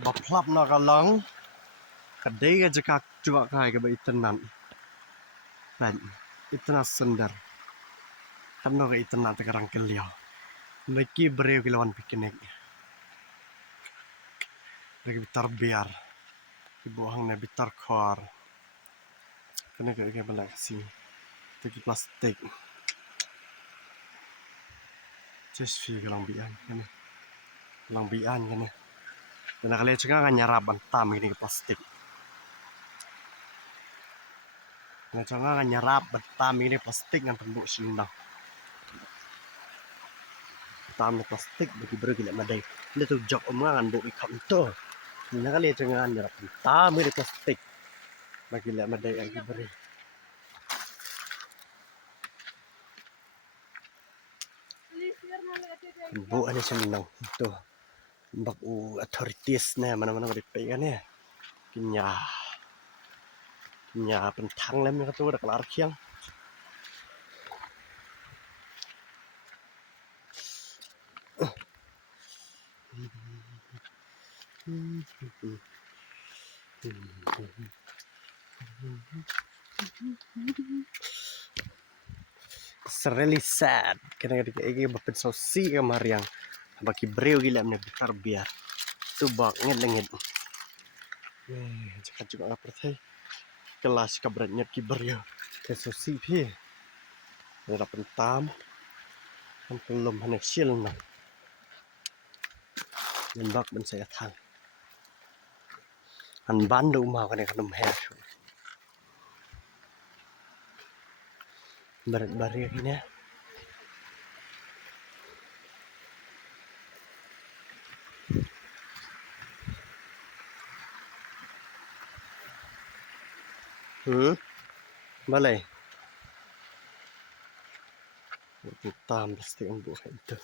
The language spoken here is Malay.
Baplap nak kalang, kadai aja kak cuma kai ke itenan, dan itena sender, kan nak itenan tekarang keliau, mereka beri kilauan piknik, mereka bitar biar, ibu hangnya bitar kor, kena kayak balik sih, teki plastik, just fee kalang bian, kena, kalang bian kena. Dan kalian juga kan nyarap bantam ini ke plastik. Nga juga kan nyarap bantam ini plastik yang tembuk sindang. Bantam plastik bagi bergila madai. Ini tuh jok omongan bu ikam itu. Ini kalian juga kan nyarap bantam ini plastik bagi la madai yang diberi. Bu ini sindang itu. Mbak authorities nih mana-mana berikan ya. Kinya pentang lem yang tuh udah kelar kiang. It's really sad. Kena kayak bapak sosi kemariang. Bagi breu gila nih bitar biar. Tu bak ngedengit. Cakap juga apa sih? Kelas kabretnya kiber ya. Kesosi pi. Ada pentam. Kan belum hanya sil nah. Nembak ben saya tang. An bandu mau kan kanum hair. Baret-baret ini. Balai. Pentam pasti untuk itu.